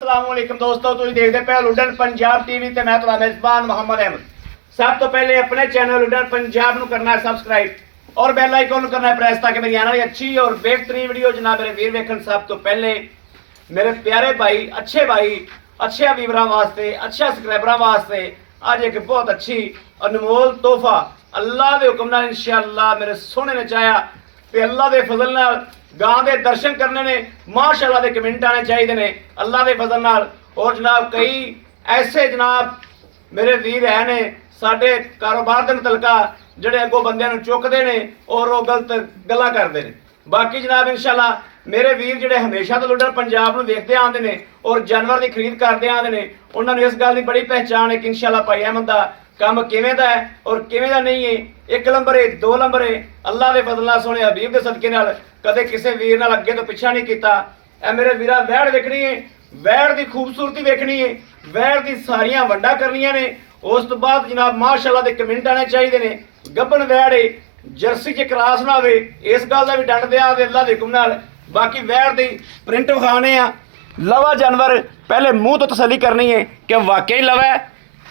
अस्सलामुअलैकुम दोस्तों, तुम देखते पे लुडन पंजाब टीवी ते मैं तुम्हारा मेजबान मोहम्मद अहमद। सब तो पहले अपने चैनल लुडन पंजाब को करना है सबसक्राइब और बेल आइकन करना है प्रेस, ताकि मेरी आने वाली अच्छी और बेहतरीन वीडियो जनाब मेरे वीर वेखन। सब तो पहले मेरे प्यारे भाई, अच्छे व्यूअरां वास्ते, अच्छे सबसक्राइबरां वास्ते आज एक बहुत अच्छी अनमोल तोहफा अल्लाह के हुक्म नाल इंशाअल्लाह मेरे सोहने ने चाया ते अल्लाह के फजल नाल गां दे दर्शन करने ने, माशाअल्लाह दे कमेंट आने चाहिए ने अल्लाह के फजल नाल। और जनाब कई ऐसे जनाब मेरे वीर है ने साडे कारोबार के मुतलका ਜਿਹੜੇ ਅੱਗੋਂ ਬੰਦਿਆਂ ਨੂੰ ਚੁੱਕਦੇ ਨੇ ਔਰ ਉਹ ਗਲਤ ਗੱਲਾਂ ਕਰਦੇ ਨੇ। ਬਾਕੀ ਜਨਾਬ ਇਨਸ਼ਾਅੱਲਾ ਮੇਰੇ ਵੀਰ ਜਿਹੜੇ ਹਮੇਸ਼ਾ ਤੋਂ ਲੁੱਡਰ ਪੰਜਾਬ ਨੂੰ ਵੇਖਦੇ ਆਉਂਦੇ ਨੇ ਔਰ ਜਾਨਵਰ ਦੀ ਖਰੀਦ ਕਰਦੇ ਆਉਂਦੇ ਨੇ, ਉਹਨਾਂ ਨੂੰ ਇਸ ਗੱਲ ਦੀ ਬੜੀ ਪਹਿਚਾਣ ਹੈ ਕਿ ਇਨਸ਼ਾਅੱਲਾ ਭਾਈ ਅਹਿਮਦ ਦਾ ਕੰਮ ਕਿਵੇਂ ਦਾ ਹੈ ਔਰ ਕਿਵੇਂ ਦਾ ਨਹੀਂ ਹੈ। 1 ਨੰਬਰ ਹੈ, 2 ਨੰਬਰ ਹੈ। ਅੱਲਾਹ ਦੇ ਫਜ਼ਲ ਨਾਲ ਸੋਹਣੇ ਹਬੀਬ ਦੇ ਸਦਕੇ ਨਾਲ ਕਦੇ ਕਿਸੇ ਵੀਰ ਨਾਲ ਅੱਗੇ ਤੋਂ ਪਿੱਛਾ ਨਹੀਂ ਕੀਤਾ। ਇਹ ਮੇਰੇ ਵੀਰਾ ਵਹਿੜ ਵੇਖਣੀ ਹੈ, ਵਹਿੜ ਦੀ ਖੂਬਸੂਰਤੀ ਵੇਖਣੀ ਹੈ, ਵਹਿੜ ਦੀ ਸਾਰੀਆਂ ਵੰਡਾ ਕਰਨੀਆਂ ਨੇ। ਉਸ ਤੋਂ ਬਾਅਦ ਜਨਾਬ ਮਾਸ਼ਾਅੱਲਾ ਦੇ ਕਮੈਂਟ ਆਣੇ ਚਾਹੀਦੇ ਨੇ। ਗੱਬਣ ਵੈੜ ਏ, ਜਰਸੀ 'ਚ ਕਰਾਸ ਨਾ ਹੋਵੇ, ਇਸ ਗੱਲ ਦਾ ਵੀ ਡੰਡ ਦਿਆ ਤੇ ਅੱਲਾ ਦੇ ਹੁਕਮ ਨਾਲ। ਬਾਕੀ ਵੈੜ ਦੀ ਪ੍ਰਿੰਟ ਵਿਖਾਣੇ ਆ। ਲਵਾ ਜਾਨਵਰ ਪਹਿਲੇ ਮੂੰਹ ਤੋਂ ਤਸੱਲੀ ਕਰਨੀ ਹੈ ਕਿ ਵਾਕਈ ਲਵਾ ਹੈ।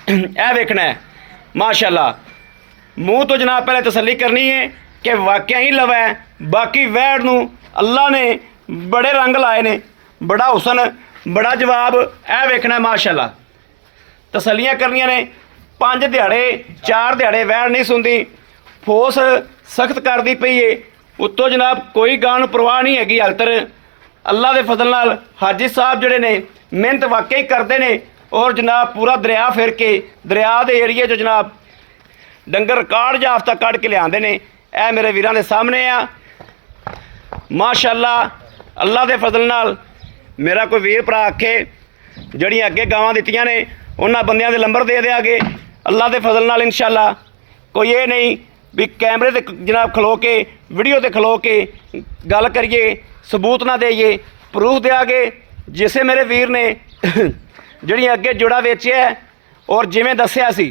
ਇਹ ਵੇਖਣਾ ਹੈ ਮਾਸ਼ਾਅੱਲਾ, ਮੂੰਹ ਤੋਂ ਜਨਾਬ ਪਹਿਲੇ ਤਸੱਲੀ ਕਰਨੀ ਹੈ ਕਿ ਵਾਕਿਆ ਹੀ ਲਵਾ ਹੈ। ਬਾਕੀ ਵੈੜ ਨੂੰ ਅੱਲਾ ਨੇ ਬੜੇ ਰੰਗ ਲਾਏ ਨੇ, ਬੜਾ ਹੁਸਨ, ਬੜਾ ਜਵਾਬ। ਇਹ ਵੇਖਣਾ ਮਾਸ਼ਾਅੱਲਾ, ਤਸੱਲੀਆਂ ਕਰਨੀਆਂ ਨੇ। 5 ਦਿਹਾੜੇ 4 ਦਿਹਾੜੇ ਵੈੜ ਨਹੀਂ ਸੁਣਦੀ, ਫੋਸ ਸਖਤ ਕਰਦੀ ਪਈ ਏ। ਉੱਤੋਂ ਜਨਾਬ ਕੋਈ ਗਾਂ ਨੂੰ ਪਰਵਾਹ ਨਹੀਂ ਹੈਗੀ। ਹਲਤਰ ਅੱਲਾ ਦੇ ਫਜ਼ਲ ਨਾਲ ਹਾਜੀ ਸਾਹਿਬ ਜਿਹੜੇ ਨੇ ਮਿਹਨਤ ਵਾਕਈ ਕਰਦੇ ਨੇ ਔਰ ਜਨਾਬ ਪੂਰਾ ਦਰਿਆ ਫਿਰ ਕੇ ਦਰਿਆ ਦੇ ਏਰੀਏ 'ਚ ਜਨਾਬ ਡੰਗਰ ਕਾੜ ਜਾਫਤਾ ਕੱਢ ਕੇ ਲਿਆਉਂਦੇ ਨੇ। ਇਹ ਮੇਰੇ ਵੀਰਾਂ ਦੇ ਸਾਹਮਣੇ ਆ ਮਾਸ਼ਾਅੱਲਾ। ਅੱਲਾ ਦੇ ਫਜ਼ਲ ਨਾਲ ਮੇਰਾ ਕੋਈ ਵੀਰ ਭਰਾ ਆਖੇ ਜਿਹੜੀਆਂ ਅੱਗੇ ਗਾਵਾਂ ਦਿੱਤੀਆਂ ਨੇ ਉਹਨਾਂ ਬੰਦਿਆਂ ਦੇ ਨੰਬਰ ਦੇ ਦਿਆਂਗੇ ਅੱਲਾ ਦੇ ਫਜ਼ਲ ਨਾਲ इंशाअल्लाह। कोई ये नहीं भी कैमरे ते जनाब खलो के वीडियो ते खलो के गल करिए, सबूत ना देइए, प्रूफ देंगे। जिसे मेरे वीर ने जड़ियाँ अगे जोड़ा वेचिया और जिमें दसिया सी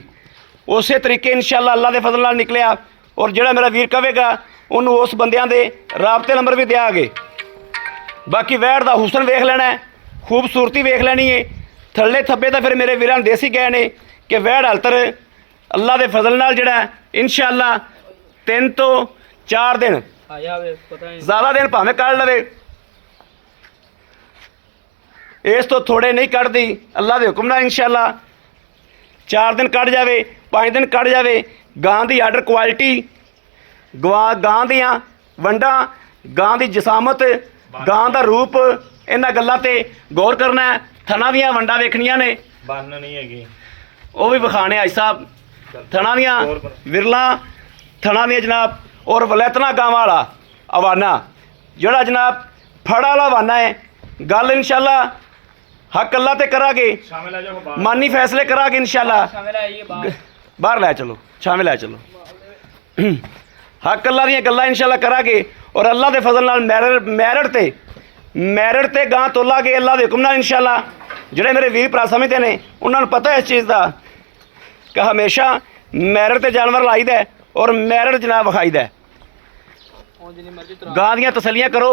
उस तरीके इंशाअल्लाह अल्लाह के फजल नाल निकलिया। और जोड़ा मेरा वीर कहेगा उन्होंने उस बंदियां दे राबते नंबर भी देंगे। बाकी वैड़ का हुसन वेख लेना है, खूबसूरती वेख लैनी है। थल्ले थब्बे तो फिर मेरे वीरां देसी गए ने कि वैड़ हलतर अल्लाह के फजल नाल जिहड़ा इंशाअल्लाह 3 तो 4 दिन ज़्यादा दिन भावें कढ़ लवे, इस तो थोड़े नहीं कढ़दी अल्लाह के हुक्म नाल इंशाअल्लाह। 4 दिन कढ़ जाए, 5 दिन कढ़ जाए। गां की आर्डर क्वालिटी, गां दियां वंडा, गां की जसामत, गां का रूप, इन्हां गल्लां ते गौर करना है। थना दियां वंडा वेखनियां ने, बन नहीं हैगी वो भी विखाने आज साहब। थना दियां विरला, थना दियां जनाब और वलैतना गांव वाला अवाना जोड़ा जनाब फड़ वाला अवाना है। गल इंशाअल्लाह हक अल्लाह ते करांगे, मानी फैसले करांगे इंशाअल्लाह। बाहर लै चलो, शामिल लै चलो। हक अल्लाह दियां गल्लां इंशाअल्लाह करांगे और अल्लाह के फजल नाल मैरिट ते गां तोलांगे अल्लाह के हुक्म नाल इंशाअल्लाह। ਜਿਹੜੇ ਮੇਰੇ ਵੀਰ ਭਰਾ ਸਮਝਦੇ ਨੇ ਉਹਨਾਂ ਨੂੰ ਪਤਾ ਇਸ ਚੀਜ਼ ਦਾ ਕਿ ਹਮੇਸ਼ਾ ਮੈਰਿਟ ਤੇ ਜਾਨਵਰ ਲਾਈਦਾ ਔਰ ਮੈਰਿਟ ਜਨਾਬ ਵਿਖਾਈਦਾ। ਗਾਂ ਦੀਆਂ ਤਸੱਲੀਆਂ ਕਰੋ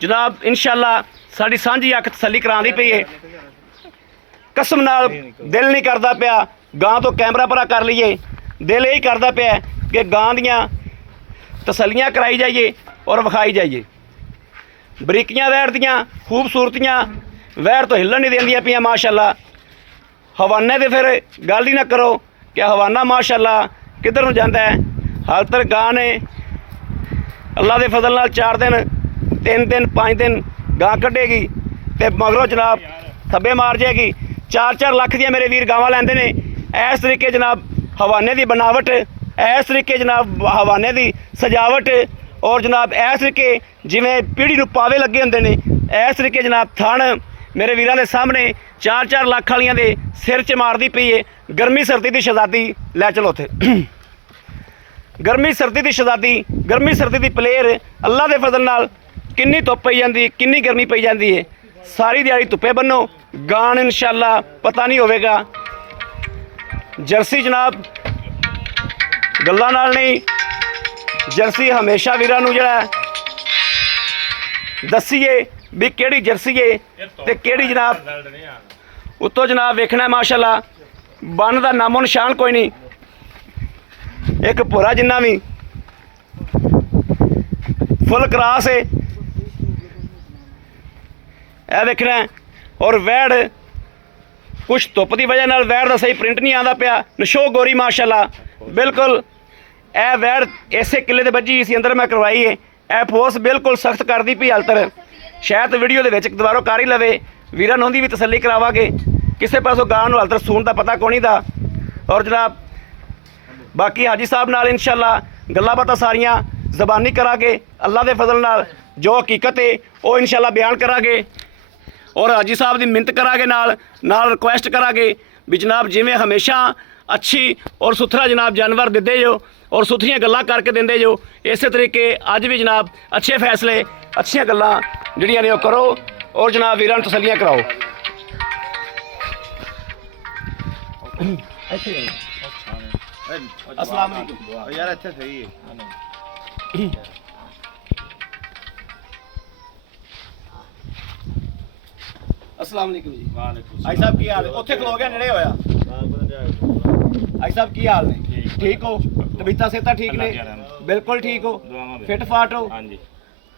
ਜਨਾਬ ਇੰਸ਼ਾਅੱਲਾ। ਸਾਡੀ ਸਾਂਝੀ ਅੱਖ ਤਸੱਲੀ ਕਰਾਉਂਦੀ ਪਈ ਹੈ। ਕਸਮ ਨਾਲ ਦਿਲ ਨਹੀਂ ਕਰਦਾ ਪਿਆ ਗਾਂ ਤੋਂ ਕੈਮਰਾ ਪਰਾ ਕਰ ਲਈਏ, ਦਿਲ ਇਹੀ ਕਰਦਾ ਪਿਆ ਕਿ ਗਾਂ ਦੀਆਂ ਤਸੱਲੀਆਂ ਕਰਾਈ ਜਾਈਏ ਔਰ ਵਿਖਾਈ ਜਾਈਏ। ਬਰੀਕੀਆਂ ਵੈੜ ਦੀਆਂ ਖੂਬਸੂਰਤੀਆਂ वैर तो हिलन नहीं देंदियां पियां माशाअल्लाह। हवाने तो फिर गल ही ना करो कि हवाना माशाअल्लाह किधर नूं जांदा है। हालतर गां ने अल्लाह के फजल नाल 4 दिन 3 दिन 5 दिन गां कढ़ेगी तो मगरों जनाब थब्बे मार जाएगी। 4-4 लाख दियां मेरे वीर गावां लैंदे ने। इस तरीके जनाब हवाने की बनावट, इस तरीके जनाब हवाने की सजावट और जनाब इस तरीके जिमें पीढ़ी नूं पावे लगे होंदे ने, इस तरीके जनाब थण मेरे वीरां दे सामने 4-4 लाख वालियां दे सिर च मारदी पई है। गर्मी सर्दी की शहजादी लै चलो उत्थे। गर्मी सर्दी की शहजादी, गर्मी सर्दी की प्लेयर अल्लाह के फजल नाल किन्नी धुप्प पई जांदी, किन्नी गर्मी पई जांदी है। सारी दिहाड़ी धुप्पे बन्नो, गान इंशाअल्लाह पता नहीं होवेगा। जर्सी जनाब गल्लां नाल नहीं, जर्सी हमेशा वीरां नूं जिहड़ा दसीए ਵੀ ਕਿਹੜੀ ਜਰਸੀ ਏ ਤੇ ਕਿਹੜੀ ਜਨਾਬ ਉੱਤੋਂ ਜਨਾਬ ਵੇਖਣਾ ਮਾਸ਼ਾਅੱਲਾ ਬੰਨ ਦਾ ਨਾਮੋ ਨਿਸ਼ਾਨ ਕੋਈ ਨਹੀਂ। ਇੱਕ ਭੋਰਾ ਜਿੰਨਾ ਵੀ ਫੁੱਲ ਕਰਾਸ ਏ ਇਹ ਵੇਖਣਾ। ਔਰ ਵੈੜ ਕੁਛ ਧੁੱਪ ਦੀ ਵਜ੍ਹਾ ਨਾਲ ਵੈੜ ਦਾ ਸਹੀ ਪ੍ਰਿੰਟ ਨਹੀਂ ਆਉਂਦਾ ਪਿਆ। ਨਸ਼ੋ ਗੋਰੀ ਮਾਸ਼ਾਅੱਲਾ ਬਿਲਕੁਲ। ਇਹ ਵੈੜ ਇਸੇ ਕਿੱਲੇ ਦੇ ਵੱਜੀ ਸੀ ਅੰਦਰ ਮੈਂ ਕਰਵਾਈ ਏ। ਇਹ ਫੋਸ ਬਿਲਕੁਲ ਸਖਤ ਕਰਦੀ ਪਈ ਹਾਲਤਰ। ਸ਼ਾਇਦ ਵੀਡੀਓ ਦੇ ਵਿੱਚ ਦੁਬਾਰਾ ਕਰ ਹੀ ਲਵੇ। ਵੀਰਾਂ ਨੂੰ ਦੀ ਵੀ ਤਸੱਲੀ ਕਰਾਵਾਂਗੇ। ਕਿਸੇ ਪਾਸੋਂ ਗਾਂ ਨੂੰ ਹਾਲਤਰ ਸੂਣ ਦਾ ਪਤਾ ਕੋਈ ਨਹੀਂ ਦਾ। ਔਰ ਜਨਾਬ ਬਾਕੀ ਹਾਜੀ ਸਾਹਿਬ ਨਾਲ ਇਨਸ਼ਾਅੱਲਾ ਗੱਲਾਂ ਬਾਤਾਂ ਸਾਰੀਆਂ ਜ਼ਬਾਨੀ ਕਰਾਂਗੇ। ਅੱਲਾ ਦੇ ਫਜ਼ਲ ਨਾਲ ਜੋ ਹਕੀਕਤ ਹੈ ਉਹ ਇਨਸ਼ਾਅੱਲਾ ਬਿਆਨ ਕਰਾਂਗੇ। ਔਰ ਹਾਜੀ ਸਾਹਿਬ ਦੀ ਮਿੰਨਤ ਕਰਾਂਗੇ ਨਾਲ ਰਿਕੁਐਸਟ ਕਰਾਂਗੇ ਵੀ ਜਨਾਬ ਜਿਵੇਂ ਹਮੇਸ਼ਾ ਅੱਛੀ ਔਰ ਸੁਥਰਾ ਜਨਾਬ ਜਾਨਵਰ ਦਿੰਦੇ ਜੋ ਔਰ ਸੁਥਰੀਆਂ ਗੱਲਾਂ ਕਰਕੇ ਦਿੰਦੇ ਜੋ, ਇਸੇ ਤਰੀਕੇ ਅੱਜ ਵੀ ਜਨਾਬ ਅੱਛੇ ਫੈਸਲੇ ਅੱਛੀਆਂ ਗੱਲਾਂ ਜਿਹੜੀਆਂ ਨੇ ਉਹ ਕਰੋ ਔਰ ਜਨਾਬ ਵੀਰਾਂ ਨੂੰ ਤਸੱਲੀਆਂ ਕਰਾਓ। अस्सलाम वालेकुम यार अच्छा सही है। अस्सलाम वालेकुम जी। वालेकुम भाई साहब की हाल है? ਉੱਥੇ ਖਲੋ ਗਿਆ ਨੇੜੇ ਹੋਇਆ। ਭਾਈ ਸਾਹਿਬ ਕੀ ਹਾਲ ਨੇ? ਠੀਕ ਹੋ? ਤਬੀਅਤਾਂ ਸਿਹਤਾਂ ਠੀਕ ਨੇ? ਬਿਲਕੁਲ ਠੀਕ ਹੋ? ਫਿੱਟ ਫਾਟ ਹੋ? ਹਾਂਜੀ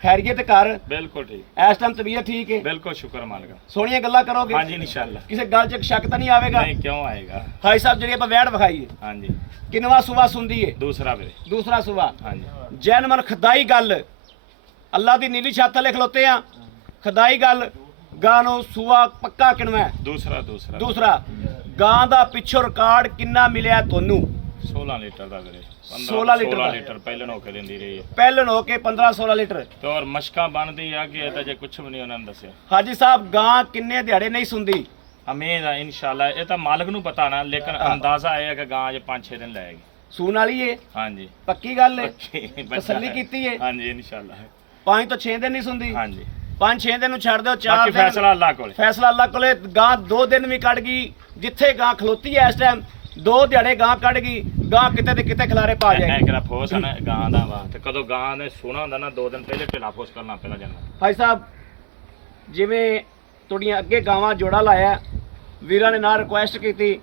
ਖੈਰੀਅਤ ਘਰ? ਬਿਲਕੁਲ ਠੀਕ। ਇਸ ਟਾਈਮ ਤਬੀਅਤ ਠੀਕ ਹੈ? ਬਿਲਕੁਲ ਸ਼ੁਕਰ ਮਾਲਕ। ਸੋਹਣੀਆਂ ਗੱਲਾਂ ਕਰੋਗੇ? ਹਾਂਜੀ ਇਨਸ਼ਾਅੱਲਾ। ਕਿਸੇ ਗੱਲ 'ਚ ਸ਼ੱਕ ਤਾਂ ਨਹੀਂ ਆਵੇਗਾ? ਨਹੀਂ ਕਿਉਂ ਆਏਗਾ। ਭਾਈ ਸਾਹਿਬ ਜਿਹੜੀ ਆਪਾਂ ਵੈੜ ਵਿਖਾਈ ਹੈ ਹਾਂਜੀ ਕਿੰਨਵਾ ਸੂਬਾ ਸੁਣਦੀ ਹੈ? ਦੂਸਰਾ ਵੀਰੇ। ਦੂਸਰਾ ਸੂਬਾ ਹਾਂਜੀ। ਜੈਨਮਨ ਖੁਦਾਈ ਗੱਲ ਅੱਲਾ ਦੀ ਨੀਲੀ ਛੱਤ ਥੱਲੇ ਖਲੋਤੇ ਆ। ਖੁਦਾਈ ਗੱਲ ਗਾਂ ਨੂੰ ਸੂਆ ਪੱਕਾ ਕਿੰਨਵਾ ਹੈ? ਦੂਸਰਾ। ਦੂਸਰਾ ਗਾਂ ਦਾ ਪਿੱਛੋਂ ਰਿਕਾਰਡ ਕਿੰਨਾ ਮਿਲਿਆ ਤੁਹਾਨੂੰ? 16 ਲੀਟਰ ਦਾ ਵੀਰੇ। 16 ਲੀਟਰ ਪਹਿਲਣ ਹੋ ਕੇ ਦਿੰਦੀ ਰਹੀ ਹੈ। ਪਹਿਲਣ ਹੋ ਕੇ 15-16 ਲੀਟਰ ਤੇ ਔਰ ਮਸ਼ਕਾਂ ਬਣਦੀ ਆ ਕਿ ਇਹ ਤਾਂ ਜੇ ਕੁਝ ਵੀ ਨਹੀਂ ਉਹਨਾਂ ਨੇ ਦੱਸਿਆ। ਹਾਜੀ ਸਾਹਿਬ ਗਾਂ ਕਿੰਨੇ ਦਿਹਾੜੇ ਨਹੀਂ ਸੁਣਦੀ? ਉਮੀਦ ਆ ਇਨਸ਼ਾਅੱਲਾ। ਇਹ ਤਾਂ ਮਾਲਕ ਨੂੰ ਪਤਾ ਨਾ ਲੇਕਿਨ ਅੰਦਾਜ਼ਾ ਇਹ ਹੈ ਕਿ ਗਾਂ ਜੇ 5-6 ਦਿਨ ਲਾਏਗੀ। ਸੂਣ ਵਾਲੀ ਏ? ਹਾਂਜੀ ਪੱਕੀ ਗੱਲ ਹੈ? ਤਸੱਲੀ ਕੀਤੀ ਹੈ? ਹਾਂਜੀ ਇਨਸ਼ਾਅੱਲਾ। 5 ਤੋਂ 6 ਦਿਨ ਨਹੀਂ ਸੁਣਦੀ? ਹਾਂਜੀ 5-6 ਦਿਨ ਨੂੰ ਛੱਡ ਦਿਓ 4 ਦਿਨ ਫੈਸਲਾ ਅੱਲਾ ਕੋਲੇ। ਫੈਸਲਾ ਅੱਲਾ ਕੋਲੇ। ਗਾਂ 2 ਦਿਨ ਵੀ ਕੱਢ ਗਈ ਜਿੱਥੇ ਗਾਂ ਖਲੋਤੀ ਹੈ ਇਸ ਟਾਈਮ 2 ਦਿਹਾੜੇ ਗਾਂ ਕੱਢ ਗਈ ਗਾਂ ਕਿਤੇ ਤੇ ਕਿਤੇ ਖਿਲਾਰੇ ਪਾ ਜਾਏਗੀ। ਇਹ ਕਿਹੜਾ ਫੋਸ ਹੈ ਨਾ ਗਾਂ ਦਾ ਵਾ ਤੇ ਕਦੋਂ ਗਾਂ ਨੇ ਸੋਣਾ ਹੁੰਦਾ ਨਾ 2 ਦਿਨ ਪਹਿਲੇ ਢਿਲਾ ਫੋਸ ਕਰਨਾ ਪੈਣਾ ਜਾਂਦਾ। ਭਾਈ ਸਾਹਿਬ ਜਿਵੇਂ ਤੁਹਾਡੀਆਂ ਅੱਗੇ ਗਾਵਾਂ ਜੋੜਾ ਲਾਇਆ ਵੀਰਾਂ ਨੇ ਨਾਲ ਰਿਕੁਐਸਟ ਕੀਤੀ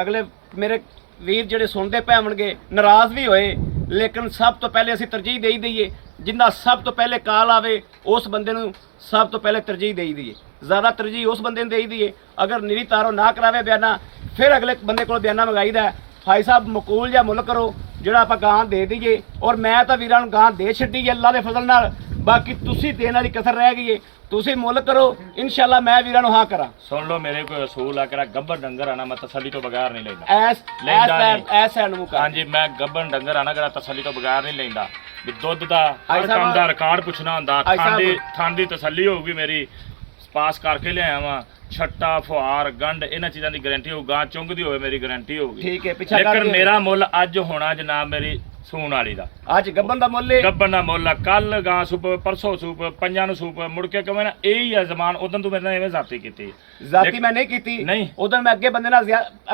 ਅਗਲੇ ਮੇਰੇ ਵੀਰ ਜਿਹੜੇ ਸੁਣਦੇ ਪਏ ਹੋਣਗੇ ਨਾਰਾਜ਼ ਵੀ ਹੋਏ ਲੇਕਿਨ ਸਭ ਤੋਂ ਪਹਿਲੇ ਅਸੀਂ ਤਰਜੀਹ ਦੇਈ ਦਈਏ ਜਿੰਦਾ ਸਭ ਤੋਂ ਪਹਿਲੇ ਕਾਲ ਆਵੇ ਉਸ ਬੰਦੇ ਨੂੰ ਸਭ ਤੋਂ ਪਹਿਲੇ ਤਰਜੀਹ ਦੇਈ ਦਈਏ। ਜ਼ਿਆਦਾ ਤਰਜੀਹ ਉਸ ਬੰਦੇ ਨੂੰ ਦੇਈ ਦਈਏ ਅਗਰ ਨਿਰੀ ਤਾਰੋ ਨਾ ਕਰਾਵੇ ਬਿਆਨਾ ਫਿਰ ਅਗਲੇ ਬੰਦੇ ਕੋਲ ਬਿਆਨਾ ਮੰਗਾਈਦਾ। ਭਾਈ ਸਾਹਿਬ ਮਕੂਲ ਜਾਂ ਮੁੱਲ ਕਰੋ ਜਿਹੜਾ ਆਪਾਂ ਗਾਂ ਦੇ ਦਈਏ ਔਰ ਮੈਂ ਤਾਂ ਵੀਰਾਂ ਨੂੰ ਗਾਂ ਦੇ ਛੱਡੀ ਅੱਲਾ ਦੇ ਫਜ਼ਲ ਨਾਲ। ਬਾਕੀ ਤੁਸੀਂ ਦੇਣ ਵਾਲੀ ਕਸਰ ਰਹਿ ਗਈ ਏ ਤੁਸੀਂ ਮੁੱਲ ਕਰੋ ਇਨਸ਼ਾਅੱਲਾ ਮੈਂ ਵੀਰਾਂ ਨੂੰ ਹਾਂ ਕਰਾਂ। ਸੁਣ ਲਓ ਮੇਰੇ ਕੋਈ ਅਸੂਲ ਆ ਕਿ ਗੱਬਰ ਡੰਗਰ ਆਣਾ ਮੈਂ ਤਸੱਲੀ ਤੋਂ ਬਗੈਰ ਨਹੀਂ ਲੈਂਦਾ। ਐਸ ਨੂੰ ਹਾਂਜੀ ਮੈਂ ਗੱਬਰ ਡੰਗਰ ਆਣਾ ਕਿਹੜਾ ਤਸੱਲੀ ਤੋਂ ਬਗੈਰ ਨਹੀਂ ਲੈਂਦਾ। ਵੀ ਦੁੱਧ ਦਾ ਹਰ ਕੰਮ ਦਾ ਰਿਕਾਰਡ ਪੁੱਛਣਾ ਹੁੰਦਾ। ਥਣ ਦੀ ਤਸੱਲੀ ਹੋਊਗੀ ਮੇਰੀ ਪਾਸ ਕਰਕੇ ਲਿਆਇਆ ਵਾਂ ਛੱਟਾ ਫੁਹਾਰ ਗੰਢ ਇਹਨਾਂ ਚੀਜ਼ਾਂ ਦੀ ਗਾਰੰਟੀ ਹੋਊ। ਗਾਂ ਚੁੰਗਦੀ ਹੋਵੇ ਮੇਰੀ ਗਾਰੰਟੀ ਹੋਊਗੀ। ਠੀਕ ਹੈ ਪਿੱਛੇ ਲੇਕਿਨ ਮੇਰਾ ਮੁੱਲ ਅੱਜ ਹੋਣਾ ਜਨਾਬ ਮੇਰੀ ਸੂਣ ਵਾਲੀ ਦਾ। ਅੱਜ ਗੱਬਨ ਦਾ ਮੁੱਲ ਗੱਬਨ ਦਾ ਮੁੱਲ ਕੱਲ ਗਾਂ ਸੂਪ ਪਰਸੋਂ ਸੂਪ ਪੰਜਾਂ ਨੂੰ ਸੂਪ ਮੁੜ ਕੇ ਕਵੇਂ ਨਾ ਇਹੀ ਹੈ ਜ਼ਮਾਨ। ਉਦੋਂ ਤੂੰ ਮੇਰੇ ਨਾਲ ਐਵੇਂ ਜ਼ਾਤੀ ਕੀਤੀ? ਜ਼ਾਤੀ ਮੈਂ ਨਹੀਂ ਕੀਤੀ। ਨਹੀਂ ਉਦੋਂ ਮੈਂ ਅੱਗੇ ਬੰਦੇ ਨਾਲ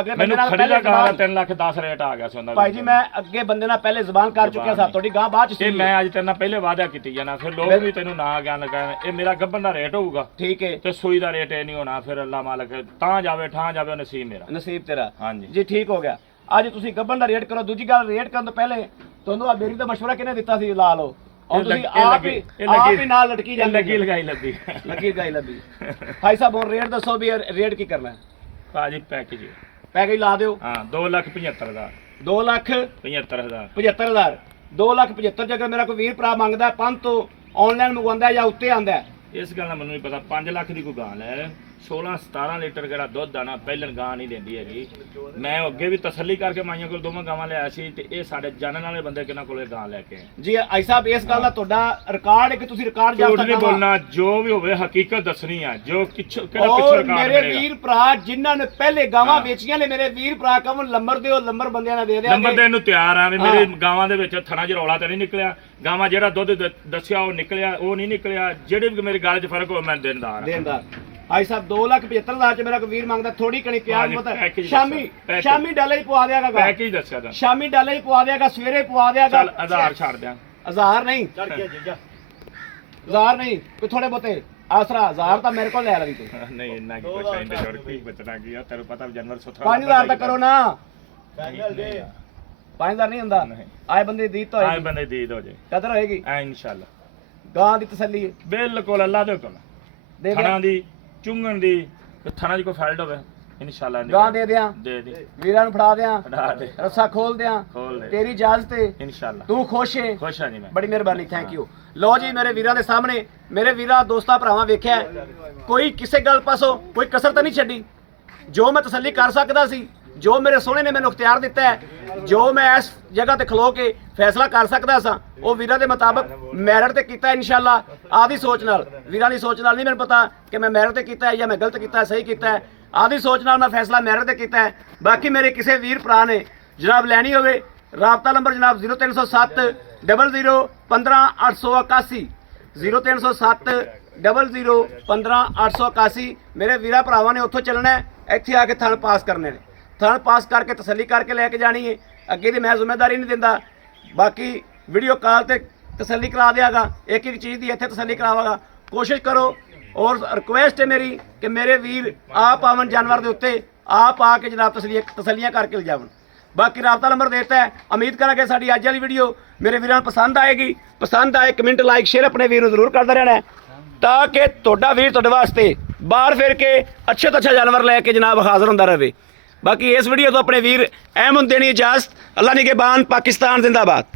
ਅੱਗੇ ਬੰਦੇ ਨਾਲ ਪਹਿਲੇ 3 ਲੱਖ 10 ਰੇਟ ਆ ਗਿਆ ਸੀ ਉਹਨਾਂ ਦਾ। ਭਾਈ ਜੀ ਮੈਂ ਅੱਗੇ ਬੰਦੇ ਨਾਲ ਪਹਿਲੇ ਜ਼ਬਾਨ ਕਰ ਚੁੱਕਿਆ ਸਾਂ ਤੁਹਾਡੀ ਗਾਂ ਬਾਅਦ ਚ ਸੀ। ਮੈਂ ਅੱਜ ਤੇਰੇ ਨਾਲ ਪਹਿਲੇ ਵਾਅਦਾ ਕੀਤੀ ਜਾਣਾ ਫਿਰ ਲੋਕ ਵੀ ਤੈਨੂੰ ਨਾ ਗਿਆਨ ਕਹਿਣ ਇਹ ਮੇਰਾ ਗੱਬਨ ਦਾ ਰੇਟ ਹੋਊਗਾ। ਠੀਕ ਹੈ ਤੇ ਸੂਈ ਦਾ ਰੇਟ ਇਹ ਨਹੀਂ ਹੋਣਾ। ਫਿਰ ਅੱਲਾ ਮਾਲਕ ਤਾਂ ਜਾਵੇ ਠਾਂ ਜਾਵੇ ਨਸੀਬ ਮੇਰਾ ਨਸੀਬ ਤੇਰਾ। ਹਾਂਜੀ ਜੀ ਠੀਕ ਹੋ ਗਿਆ। ਅੱਜ ਤੁਸੀਂ ਗੱਬਨ ਦਾ ਰੇਟ ਕਰੋ। ਦੂਜੀ ਗੱਲ ਰੇਟ ਕਰਨ ਤੋਂ ਪਹਿਲੇ ਤੁਹਾਨੂੰ ਆ ਮੇਰੀ ਤਾਂ ਮਸ਼ਵਰਾ ਕਿਹਨੇ ਦਿੱਤਾ ਸੀ ਲਾ ਲਓ ਔਰ ਤੁਸੀਂ ਆਪ ਹੀ ਨਾਲ ਲਟਕੀ ਜਾਂਦੇ ਲੱਗੀ ਲਗਾਈ ਲੱਭੀ। ਭਾਈ ਸਾਹਿਬ ਹੁਣ ਰੇਟ ਦੱਸੋ ਵੀ ਰੇਟ ਕੀ ਕਰਨਾ ਹੈ? ਭਾਜੀ ਪੈਕੇਜ ਲਾ ਦਿਓ। ਹਾਂ 2,75,000 2,75,000 2,75,000 ਜੇ ਅਗਰ ਮੇਰਾ ਕੋਈ ਵੀਰ ਭਰਾ ਮੰਗਦਾ 5 ਤੋਂ ਆਨਲਾਈਨ ਮੰਗਵਾਉਂਦਾ ਜਾਂ ਉੱਤੇ ਆਂਦਾ ਇਸ ਗੱਲ ਦਾ ਮੈਨੂੰ ਨਹੀਂ ਪਤਾ। 5 ਲੱਖ ਦੀ ਕੋਈ ਗਾਂ ਲੈ 16-17 ਲੀਟਰ ਜਿਹੜਾ ਦੁੱਧ ਆਣਾ ਪਹਿਲਣ ਗਾਂ ਨਹੀਂ ਦਿੰਦੀ ਹੈਗੀ। ਮੈਂ ਅੱਗੇ ਵੀ ਤਸੱਲੀ ਕਰਕੇ ਮਾਈਆਂ ਕੋਲ 2 ਗਾਵਾਂ ਲਿਆ ਸੀ ਤੇ ਇਹ ਸਾਡੇ ਜਾਣਨ ਵਾਲੇ ਬੰਦੇ ਕਿਹਨਾਂ ਕੋਲੇ ਗਾਂ ਲੈ ਕੇ ਜੀ। ਆਈ ਸਾਹਿਬ ਇਸ ਗੱਲ ਦਾ ਤੁਹਾਡਾ ਰਿਕਾਰਡ ਹੈ ਕਿ ਤੁਸੀਂ ਰਿਕਾਰਡ ਜਾਣ ਨਹੀਂ ਬੋਲਣਾ ਜੋ ਵੀ ਹੋਵੇ ਹਕੀਕਤ ਦੱਸਣੀ ਆ ਜੋ ਕਿਹੜਾ ਪਿੱਛੇ ਰਿਕਾਰਡ ਮੇਰੇ ਵੀਰ ਭਰਾ ਜਿਨ੍ਹਾਂ ਨੇ ਪਹਿਲੇ ਗਾਵਾਂ ਵੇਚੀਆਂ ਨੇ ਮੇਰੇ ਵੀਰ ਭਰਾ ਕਮਨ ਨੰਬਰ ਦਿਓ ਨੰਬਰ ਬੰਦਿਆਂ ਨੇ ਦੇ ਦਿਆ ਨੰਬਰ ਦੇਣ ਨੂੰ ਤਿਆਰ ਆ ਵੀ ਮੇਰੇ ਗਾਵਾਂ ਦੇ ਵਿੱਚ ਥਣਾ 'ਚ ਰੌਲਾ ਤੇ ਨਹੀਂ ਨਿਕਲਿਆ। ਗਾਵਾਂ ਜਿਹੜਾ ਦੁੱਧ ਦੱਸਿਆ ਉਹ ਨਿਕਲਿਆ ਉਹ ਨਹੀਂ ਨਿਕਲਿਆ ਜਿਹੜੇ ਵੀ ਮੇਰੇ ਗੱਲ 'ਚ ਫਰਕ ਹੋਵੇ ਮੈਂ ਦੇਣਦਾਰ। ਭਾਈ ਸਾਹਿਬ 2,75,000 ਚ ਮੇਰਾ ਕੋਈ ਵੀਰ ਮੰਗਦਾ ਥੋੜੀ ਕਣੀ ਪਿਆਰ ਮਤ ਸ਼ਾਮੀ ਡਾਲੇ ਹੀ ਪਵਾ ਦਿਆਗਾ। ਪੈਕੇਜ ਦੱਸਿਆ ਤਾਂ ਸ਼ਾਮੀ ਡਾਲੇ ਹੀ ਪਵਾ ਦਿਆਗਾ ਸਵੇਰੇ ਪਵਾ ਦਿਆਗਾ। ਚੱਲ 1000 ਛੱਡ ਦਿਆਂ। 1000 ਨਹੀਂ 1000 ਨਹੀਂ ਕੋਈ ਥੋੜੇ ਬਹੁਤੇ ਆਸਰਾ 1000 ਤਾਂ ਮੇਰੇ ਕੋਲ ਲੈ ਲਈ ਤੂੰ ਨਹੀਂ ਇੰਨਾ ਕੀ ਬਚਾ ਇੰਦੇ ਜੋੜ ਕੀ ਬਚਣਾ ਕੀ ਆ ਤੈਨੂੰ ਪਤਾ ਜਾਨਵਰ ਸੁਥਰਾ 5000 ਤਾਂ ਕਰੋ ਨਾ ਫਾਈਨਲ ਦੇ 5000 ਨਹੀਂ ਹੁੰਦਾ ਨਹੀਂ। ਆਏ ਬੰਦੇ ਦੀ ਤਾਂ ਆਏ ਹੋਏਗੀ ਬੰਦੇ ਦੀ ਹੋ ਜੇ ਕਦਰ ਹੋਏਗੀ ਆ ਇਨਸ਼ਾਅੱਲਾ ਗਾਂ ਦੀ ਤਸੱਲੀ ਹੈ ਬਿਲਕੁਲ ਅੱਲਾ ਦੇ ਹੁਕਮ ਦੇ ਥਣਾ ਦੇ ਦੀ ਚੁੰਗਣ ਦੀ ਤੇ ਥਣਾ ਦੀ ਕੋਈ ਫਾਲਟ ਹੋਵੇ ਇਨਸ਼ਾਅੱਲਾ ਗਾਂ ਦੇ ਦਿਆਂ ਦੇ ਦੇ ਵੀਰਾਂ ਨੂੰ ਫੜਾ ਦਿਆਂ ਫੜਾ ਦੇ ਰੱਸਾ ਖੋਲ ਦਿਆਂ ਖੋਲ ਦੇ ਤੇਰੀ ਇਜਾਜ਼ਤ ਹੈ ਇਨਸ਼ਾਅੱਲਾ ਤੂੰ ਖੁਸ਼ ਹੈ ਖੁਸ਼ ਆ ਜੀ ਮੈਂ ਬੜੀ ਮਿਹਰਬਾਨੀ ਥੈਂਕ ਯੂ ਲੋ ਜੀ ਮੇਰੇ ਵੀਰਾਂ ਦੇ ਸਾਹਮਣੇ ਮੇਰੇ ਵੀਰਾਂ ਦੋਸਤਾਂ ਭਰਾਵਾਂ ਵੇਖਿਆ ਹੈ, ਕੋਈ ਕਿਸੇ ਗੱਲ ਪਾਸੋਂ ਕੋਈ ਕਸਰ ਤਾਂ ਨਹੀਂ ਛੱਡੀ ਜੋ ਮੈਂ ਤਸੱਲੀ ਕਰ ਸਕਦਾ ਸੀ ਜੋ ਮੇਰੇ ਸੋਹਣੇ ਨੇ ਮੈਨੂੰ ਅਖਤਿਆਰ ਦਿੱਤਾ ਹੈ ਜੋ ਮੈਂ ਇਸ ਜਗ੍ਹਾ ਤੇ ਖਲੋ ਕੇ ਫੈਸਲਾ ਕਰ ਸਕਦਾ ਸਾਂ ਉਹ ਵੀਰਾਂ ਦੇ ਮੁਤਾਬਕ ਮੈਰਿਟ ਤੇ ਕੀਤਾ ਇਨਸ਼ਾਅੱਲਾ ਆਦੀ ਸੋਚ ਨਾਲ ਵੀਰਾਂ ਦੀ ਸੋਚ ਨਾਲ ਨਹੀਂ ਮੈਨੂੰ ਪਤਾ ਕਿ ਮੈਂ ਮੈਰਿਟ ਤੇ ਕੀਤਾ ਹੈ ਜਾਂ ਮੈਂ ਗਲਤ ਕੀਤਾ ਹੈ ਸਹੀ ਕੀਤਾ ਹੈ ਆਦੀ ਸੋਚ ਨਾਲ ਮੈਂ ਫੈਸਲਾ ਮੈਰਿਟ ਤੇ ਕੀਤਾ ਹੈ ਬਾਕੀ ਮੇਰੇ ਕਿਸੇ ਵੀਰ ਭਰਾ ਨੇ ਜਨਾਬ ਲੈਣੀ ਹੋਵੇ ਰਾਬਤਾ ਨੰਬਰ ਜਨਾਬ 0307 00 15 881 0307 00 15 881 ਮੇਰੇ ਵੀਰਾਂ ਭਰਾਵਾਂ ਨੇ ਉੱਥੋਂ ਚੱਲਣਾ ਹੈ ਇੱਥੇ ਆ ਕੇ ਥਣ ਪਾਸ ਕਰਨੇ ਨੇ ਥਣ ਪਾਸ ਕਰਕੇ ਤਸੱਲੀ ਕਰਕੇ ਲੈ ਕੇ ਜਾਣੀ ਹੈ ਅੱਗੇ ਦੀ ਮੈਂ ਜ਼ਿੰਮੇਵਾਰੀ ਨਹੀਂ ਦਿੰਦਾ ਬਾਕੀ ਵੀਡੀਓ ਕਾਲ ਤੇ ਤਸੱਲੀ ਕਰਾ ਦਿਆਗਾ ਇੱਕ ਇੱਕ ਚੀਜ਼ ਦੀ ਇੱਥੇ ਤਸੱਲੀ ਕਰਾਵਾਂਗਾ ਕੋਸ਼ਿਸ਼ ਕਰੋ ਔਰ ਰਿਕੁਐਸਟ ਹੈ ਮੇਰੀ ਕਿ ਮੇਰੇ ਵੀਰ ਆਪ ਆਵਣ ਜਾਨਵਰ ਦੇ ਉੱਤੇ ਆਪ ਆ ਕੇ ਜਨਾਬ ਤਸੱਲੀਆਂ ਕਰਕੇ ਲਿਜਾਵਣ ਬਾਕੀ ਰਾਬਤਾ ਨੰਬਰ ਦੇਤਾ ਹੈ ਉਮੀਦ ਕਰਾਂਗੇ ਸਾਡੀ ਅੱਜ ਵਾਲੀ ਵੀਡੀਓ ਮੇਰੇ ਵੀਰਾਂ ਨੂੰ ਪਸੰਦ ਆਏਗੀ ਪਸੰਦ ਆਏ ਕਮੈਂਟ ਲਾਈਕ ਸ਼ੇਅਰ ਆਪਣੇ ਵੀਰ ਨੂੰ ਜ਼ਰੂਰ ਕਰਦਾ ਰਹਿਣਾ ਹੈ ਤਾਂ ਕਿ ਤੁਹਾਡਾ ਵੀਰ ਤੁਹਾਡੇ ਵਾਸਤੇ ਬਾਹਰ ਫਿਰ ਕੇ ਅੱਛੇ ਤੋਂ ਅੱਛਾ ਜਾਨਵਰ ਲੈ ਕੇ ਜਨਾਬ ਹਾਜ਼ਰ ਹੁੰਦਾ ਰਹੇ ਬਾਕੀ ਇਸ ਵੀਡੀਓ ਤੋਂ ਆਪਣੇ ਵੀਰ ਅਹਿਮਦ ਦੇਣੀ ਇਜਾਜ਼ਤ ਅੱਲਾ ਨਿਗਹਿਬਾਨ ਪਾਕਿਸਤਾਨ ਜ਼ਿੰਦਾਬਾਦ